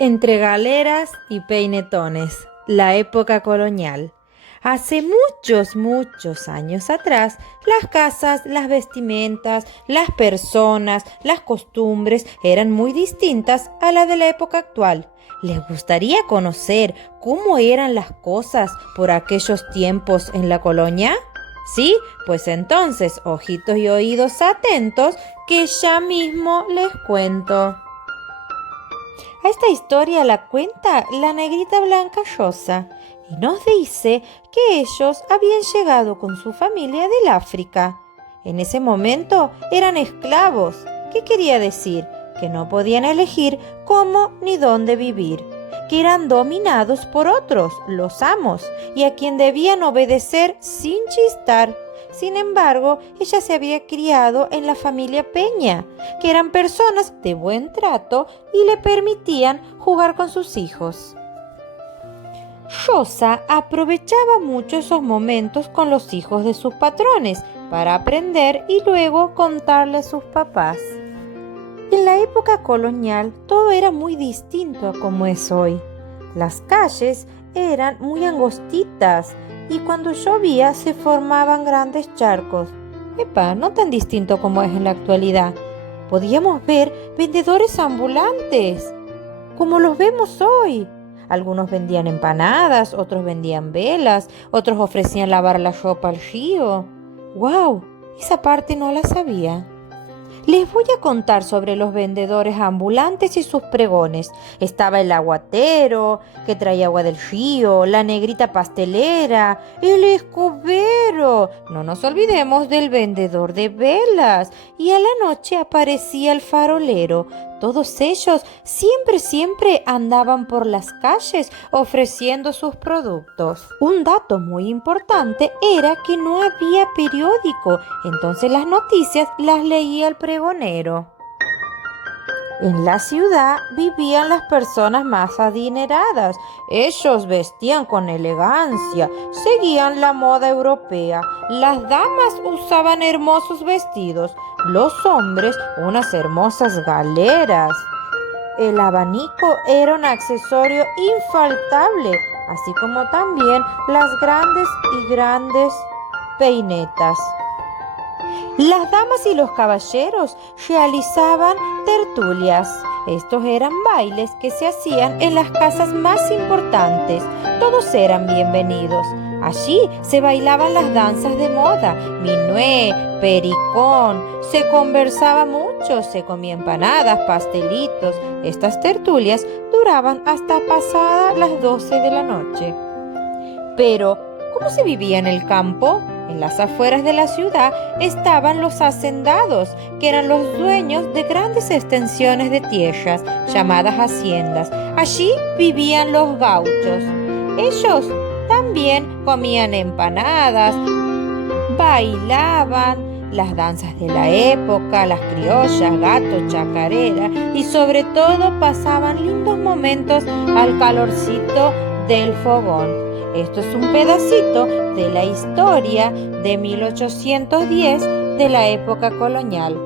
Entre galeras y peinetones, la época colonial. Hace muchos, muchos años atrás, las casas, las vestimentas, las personas, las costumbres eran muy distintas a la de la época actual. ¿Les gustaría conocer cómo eran las cosas por aquellos tiempos en la colonia? Sí, pues entonces, ojitos y oídos atentos, que ya mismo les cuento. A esta historia la cuenta la negrita Blanca Llosa y nos dice que ellos habían llegado con su familia del África. En ese momento eran esclavos. ¿Qué quería decir? Que no podían elegir cómo ni dónde vivir, que eran dominados por otros, los amos, y a quien debían obedecer sin chistar. Sin embargo, ella se había criado en la familia Peña, que eran personas de buen trato y le permitían jugar con sus hijos. Rosa aprovechaba mucho esos momentos con los hijos de sus patrones para aprender y luego contarle a sus papás. En la época colonial todo era muy distinto a como es hoy. Las calles eran muy angostitas y cuando llovía se formaban grandes charcos. No tan distinto como es en la actualidad. Podíamos ver vendedores ambulantes, como los vemos hoy. Algunos vendían empanadas, otros vendían velas, otros ofrecían lavar la ropa al río. ¡Wow! Esa parte no la sabía. Les voy a contar sobre los vendedores ambulantes y sus pregones. Estaba el aguatero, que traía agua del río, la negrita pastelera, el escobero. No nos olvidemos del vendedor de velas. Y a la noche aparecía el farolero. Todos ellos siempre andaban por las calles ofreciendo sus productos. Un dato muy importante era que no había periódico, entonces las noticias las leía el pregonero. En la ciudad vivían las personas más adineradas. Ellos vestían con elegancia, seguían la moda europea. Las damas usaban hermosos vestidos, los hombres unas hermosas galeras. El abanico era un accesorio infaltable, así como también las grandes peinetas. Las damas y los caballeros realizaban tertulias. Estos eran bailes que se hacían en las casas más importantes. Todos eran bienvenidos. Allí se bailaban las danzas de moda, minué, pericón. Se conversaba mucho, se comía empanadas, pastelitos. Estas tertulias duraban hasta pasadas las 12 de la noche. Pero, ¿cómo se vivía en el campo? En las afueras de la ciudad estaban los hacendados, que eran los dueños de grandes extensiones de tierras, llamadas haciendas. Allí vivían los gauchos. Ellos también comían empanadas, bailaban las danzas de la época, las criollas, gato, chacarera y sobre todo pasaban lindos momentos al calorcito del fogón. Esto es un pedacito de la historia de 1810 de la época colonial.